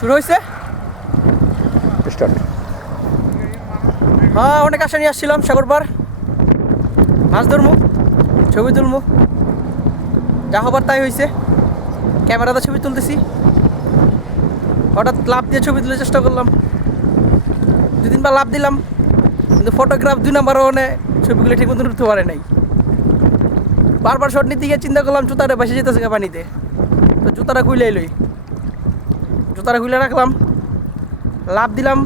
শুরু হয়েছে। হ্যাঁ, অনেক আশা নিয়ে আসছিলাম সাগরবার মাছ ধরমু, ছবি তুলমু, যা হবার তাই হয়েছে। ক্যামেরাতে ছবি তুলতেছি, হঠাৎ লাভ দিয়ে ছবি তুলে চেষ্টা করলাম, 2-3 বার লাভ দিলাম, কিন্তু ফটোগ্রাফ 2 নাম্বারও মানে ছবিগুলো ঠিক মতন উঠতে পারে নাই। বারবার শট নিতে গিয়ে চিন্তা করলাম জুতাটা বেসে যেতেছে পানিতে, তো জুতাটা খুলে এলোই, জুতাটা খুলে রাখলাম, লাভ দিলাম,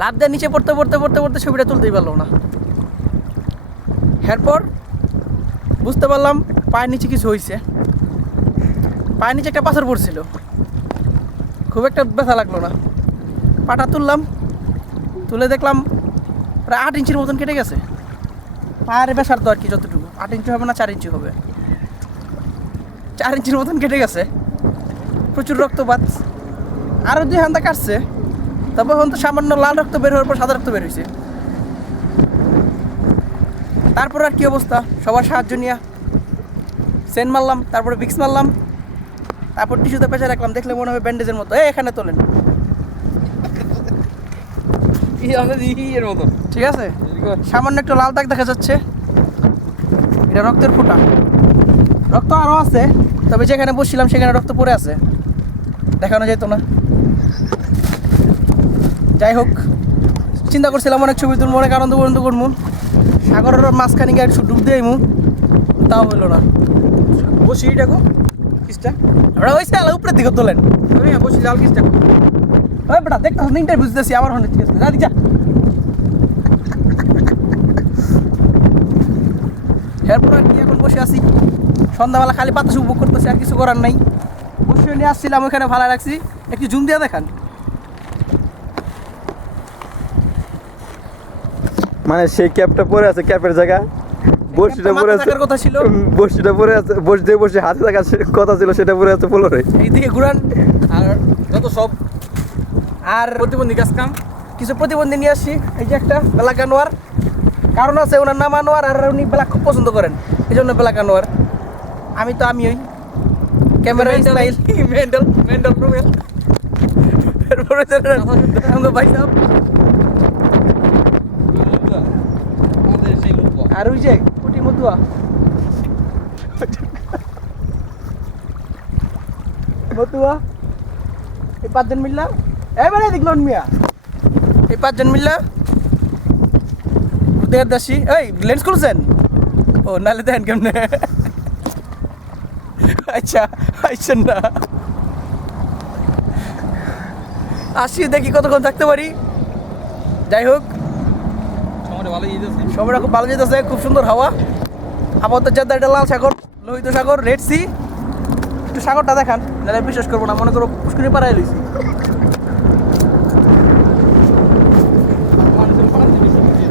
লাভ দিয়ে নিচে পড়তে পড়তে পড়তে পড়তে ছবিটা তুলতেই পারলাম না। এরপর বুঝতে পারলাম পায়ের নিচে কিছু হয়েছে, পায়ের নিচে একটা পাথর পড়ছিল, খুব একটা ব্যথা লাগলো না। পাটা তুললাম, তুলে দেখলাম প্রায় 8 ইঞ্চির মতন কেটে গেছে। পায়ের বেসার তো আর কি, যতটুকু 8 ইঞ্চি হবে না 4 ইঞ্চি হবে, 4 ইঞ্চির মতন কেটে গেছে, প্রচুর রক্তপাত। আরও 2 হান্দা কাটছে, তবে এখন তো সামান্য লাল রক্ত বের হওয়ার পর সাদা রক্ত বের হয়েছে। তারপর আর কি অবস্থা, সবার সাহায্য নিয়ে সেন্ট মারলাম, তারপরে ভিক্স মারলাম, তারপর টিস্যুতে পেঁচে রাখলাম, দেখলে মনে হবে ব্যান্ডেজের মতো। এখানে তোলেন, এর মতো ঠিক আছে। সামান্য একটু লাল দাগ দেখা যাচ্ছে, এটা রক্তের ফোঁটা। রক্ত আরও আছে, তবে যেখানে বসছিলাম সেখানে রক্ত পড়ে আছে, দেখানো যেত না। যাই হোক, চিন্তা করছিলাম অনেক ছবি তুলবো, অনেক আনন্দ করবো, সাগরের মাঝখানে গিয়ে একটু ডুব দিয়ে তাও হইলো না। বসি ডাকো কিসটা আমরা ওই সালা উপরের দিকে তোলেন, আমি বসি লাল কিসটা ওই বেটা দেখতে ইন্টারভিউ দিতেছি আমার হনে, ঠিক আছে যা যা। এরপর আর কি, এখন বসে আছি সন্ধ্যাবেলা, খালি বাতাস উপভোগ করতেছি, আর কিছু করার নাই। বসে নিয়ে আসছিলাম ওখানে, ভালো রাখছি, একটু জুম দিয়ে দেখান। মানে সেই ক্যাপটা পরে আছে, ক্যাপের জায়গা বসিটা পরে আছে, কথা ছিল, বসিটা পরে আছে, বসে হাতে থাকার কথা ছিল, সেটা পরে আছে ফ্লোরে। এইদিকে ঘুরান। আর যত সব আর প্রতিবন্ধী কাজ কাম কিছু প্রতিবন্ধী নিয়ে আসছি, এই যে একটা ব্ল্যাক আনোয়ার, কারণ আছে ওনার নাম আনোয়ার, আর উনি ব্ল্যাক খুব পছন্দ করেন, এই জন্য ব্ল্যাক আনোয়ার। আমি তো আমি ওই camera style mental mental problem. এরপরে আমাকে ভাই সাহেব, আমাদের সেই মুখ আর ওই যে কুটি মতুয়া, মতুয়া, এই 5 জন মিললা, এবারে দেখলেন মিয়া, এই 5 জন মিললা দেড় দাসি। এই লেন্স খুলছেন? ও নালে দেখেন কেমনে। আচ্ছা আচ্ছা, না আসি, দেখি কতক্ষণ থাকতে পারি। যাই হোক, সময়টা ভালো যেতেছে। সময়টা খুব ভালো যেতেছে, খুব সুন্দর হাওয়া। আপাতত যাদের এটা লাল সাগর, লোহিত সাগর, রেড সি। একটু সাগরটা দেখান, নাহলে বিশ্বাস করবো না, মনে করো পুষ্করি পাড়ায় লইছি। মানুষের পাড়া থেকে বেশি কিছু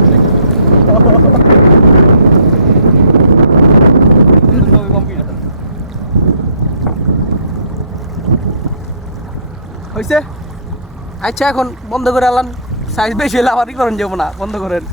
হয়েছে। আচ্ছা এখন বন্ধ করে আলান, সাইজ বেশি হলে আবার করেন যাবো না, বন্ধ করেন।